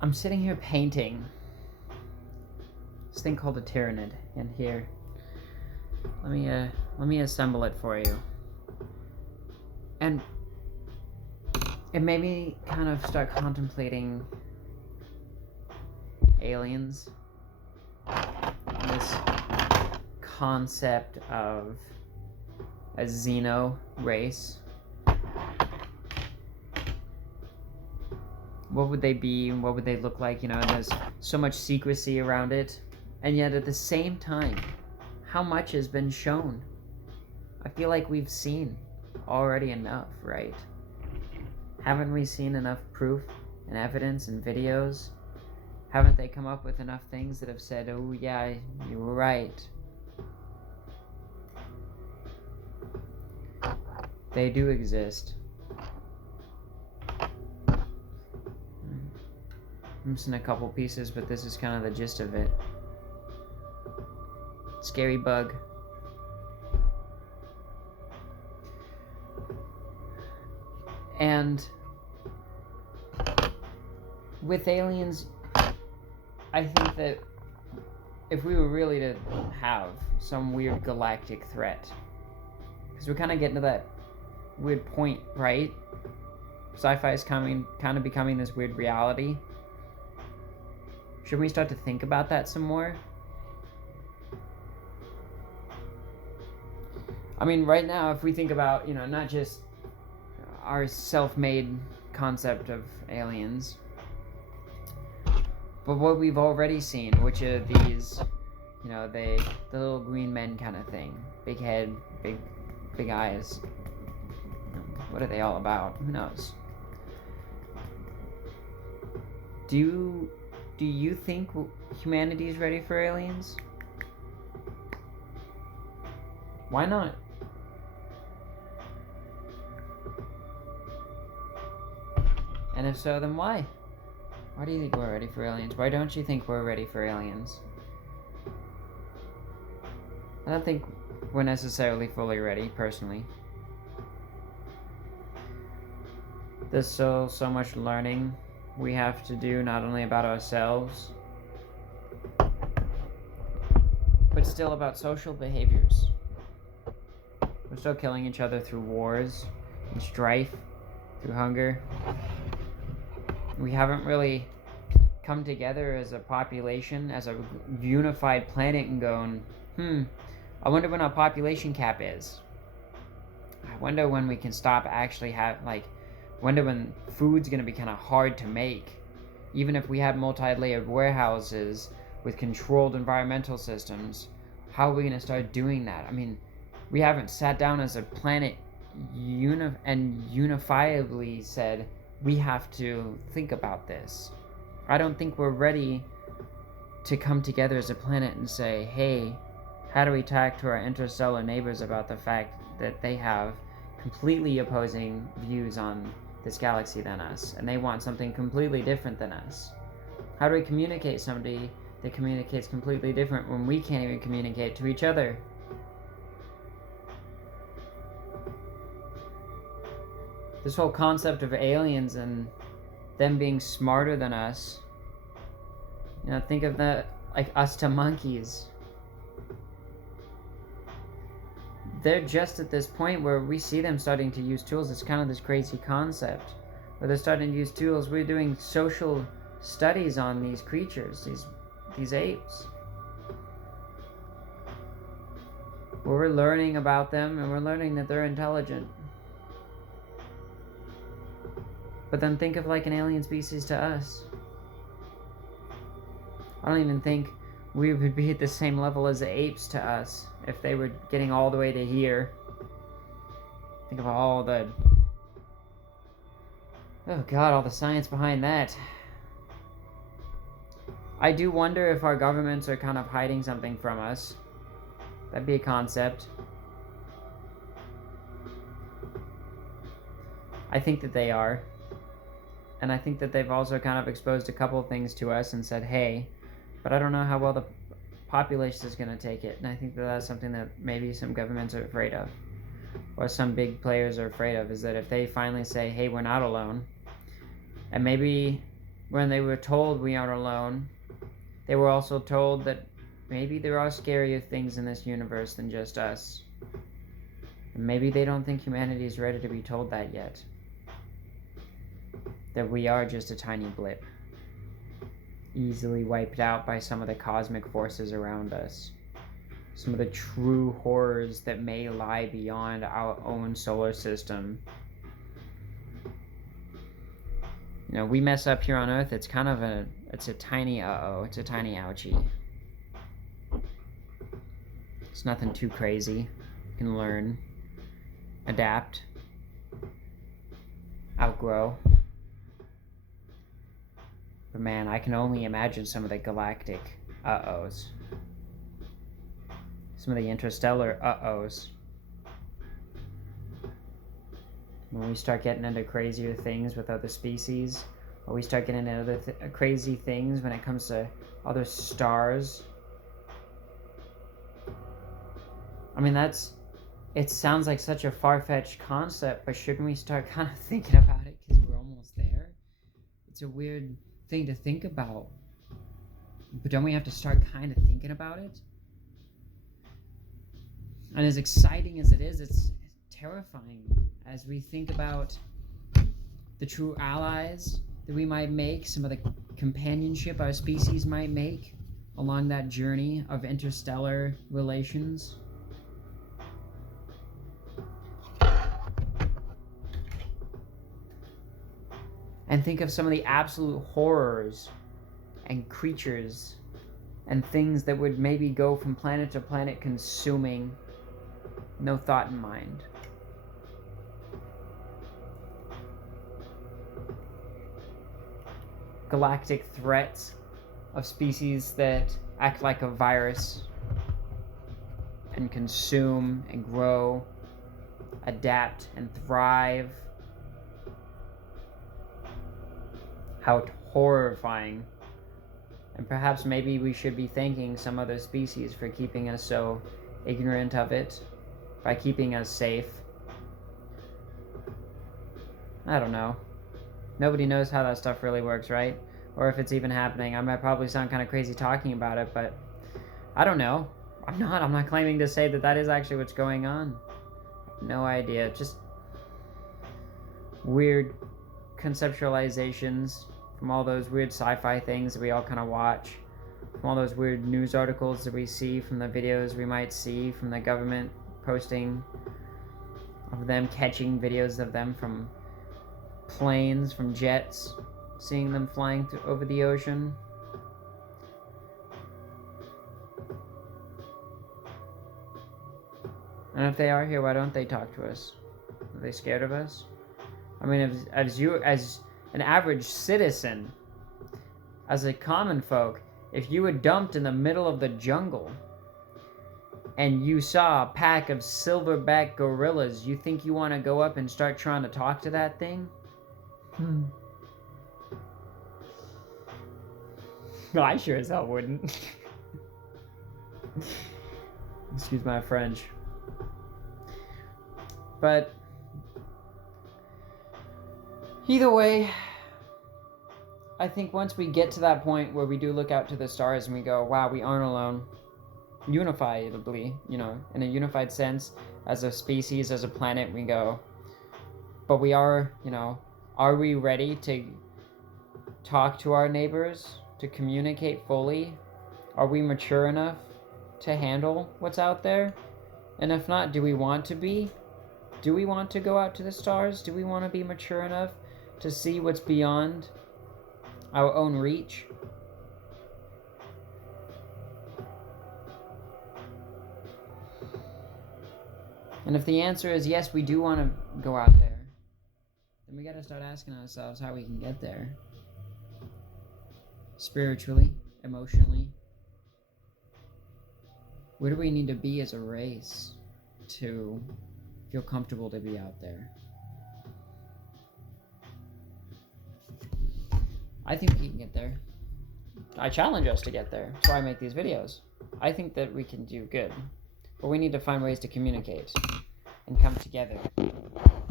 I'm sitting here painting this thing called a Tyranid, and here, let me assemble it for you. And it made me kind of start contemplating aliens, this concept of a xeno race. What would they be? What would they look like? You know, there's so much secrecy around it. And yet at the same time, how much has been shown? I feel like we've seen already enough, right? Haven't we seen enough proof and evidence and videos? Haven't they come up with enough things that have said, oh yeah, you were right? They do exist. I'm missing a couple pieces, but this is kind of the gist of it. Scary bug. And with aliens, I think that if we were really to have some weird galactic threat, because we're kind of getting to that weird point, right? Sci-fi is kind of becoming this weird reality. Should we start to think about that some more? I mean, right now, if we think about, you know, not just our self-made concept of aliens, but what we've already seen, which are these, you know, the little green men kind of thing. Big head, big eyes. What are they all about? Who knows? Do you think humanity is ready for aliens? Why not? And if so, then why? Why do you think we're ready for aliens? Why don't you think we're ready for aliens? I don't think we're necessarily fully ready, personally. There's still so much learning we have to do, not only about ourselves, but still about social behaviors. We're still killing each other through wars and strife, through hunger. We haven't really come together as a population, as a unified planet, and going, I wonder when our population cap is. I wonder when we can stop actually wonder when food's gonna be kind of hard to make. Even if we had multi-layered warehouses with controlled environmental systems, how are we gonna start doing that? I mean, we haven't sat down as a planet and unifiably said, we have to think about this. I don't think we're ready to come together as a planet and say, hey, how do we talk to our interstellar neighbors about the fact that they have completely opposing views on this galaxy than us, and they want something completely different than us? How do we communicate somebody that communicates completely different when we can't even communicate to each other? This whole concept of aliens and them being smarter than us, you know, think of that like us to monkeys. They're just at this point where we see them starting to use tools. It's kind of this crazy concept where they're starting to use tools. We're doing social studies on these creatures, these apes. Where we're learning about them and we're learning that they're intelligent. But then think of like an alien species to us. I don't even think we would be at the same level as the apes to us if they were getting all the way to here. Think of all the... oh god, all the science behind that. I do wonder if our governments are kind of hiding something from us. That'd be a concept. I think that they are. And I think that they've also kind of exposed a couple of things to us and said, hey, but I don't know how well the population is going to take it. And I think that that's something that maybe some governments are afraid of, or some big players are afraid of, is that if they finally say, hey, we're not alone, and maybe when they were told we aren't alone, they were also told that maybe there are scarier things in this universe than just us. And maybe they don't think humanity is ready to be told that yet. That we are just a tiny blip, easily wiped out by some of the cosmic forces around us. Some of the true horrors that may lie beyond our own solar system. You know, we mess up here on Earth, it's kind of it's a tiny it's a tiny ouchie. It's nothing too crazy. You can learn, adapt, outgrow. But man, I can only imagine some of the galactic uh-ohs. Some of the interstellar uh-ohs. When we start getting into crazier things with other species, or we start getting into other crazy things when it comes to other stars. I mean, it sounds like such a far-fetched concept, but shouldn't we start kind of thinking about it because we're almost there? It's a weird thing to think about, but don't we have to start kind of thinking about it? And as exciting as it is, it's terrifying as we think about the true allies that we might make, some of the companionship our species might make along that journey of interstellar relations. And think of some of the absolute horrors and creatures and things that would maybe go from planet to planet consuming, no thought in mind. Galactic threats of species that act like a virus and consume and grow, adapt and thrive. How horrifying. And perhaps maybe we should be thanking some other species for keeping us so ignorant of it, by keeping us safe. I don't know. Nobody knows how that stuff really works, right? Or if it's even happening. I might probably sound kind of crazy talking about it, but I don't know. I'm not claiming to say that that is actually what's going on. No idea. Just weird conceptualizations from all those weird sci-fi things that we all kind of watch, from all those weird news articles that we see, from the videos we might see from the government posting of them catching videos of them from planes, from jets, seeing them flying over the ocean. And if they are here, why don't they talk to us? Are they scared of us? I mean, as an average citizen, as a common folk, if you were dumped in the middle of the jungle and you saw a pack of silverback gorillas, you think you want to go up and start trying to talk to that thing? No, I sure as hell wouldn't. Excuse my French. But either way, I think once we get to that point where we do look out to the stars and we go, wow, we aren't alone, unifiedly, you know, in a unified sense, as a species, as a planet, we go, but we are, you know, are we ready to talk to our neighbors, to communicate fully? Are we mature enough to handle what's out there? And if not, do we want to be? Do we want to go out to the stars? Do we want to be mature enough to see what's beyond our own reach? And if the answer is yes, we do want to go out there, then we got to start asking ourselves how we can get there. Spiritually, emotionally. Where do we need to be as a race to feel comfortable to be out there? I think we can get there. I challenge us to get there. That's why I make these videos. I think that we can do good. But we need to find ways to communicate and come together.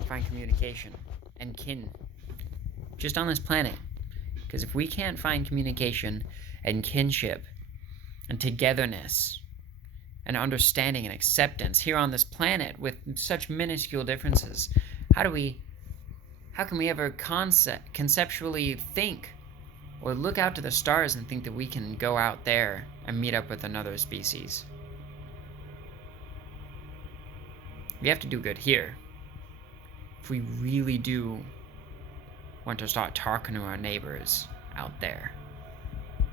Find communication and kin. Just on this planet. Because if we can't find communication and kinship and togetherness and understanding and acceptance here on this planet with such minuscule differences, how can we ever conceptually think or look out to the stars and think that we can go out there and meet up with another species? We have to do good here. If we really do want to start talking to our neighbors out there.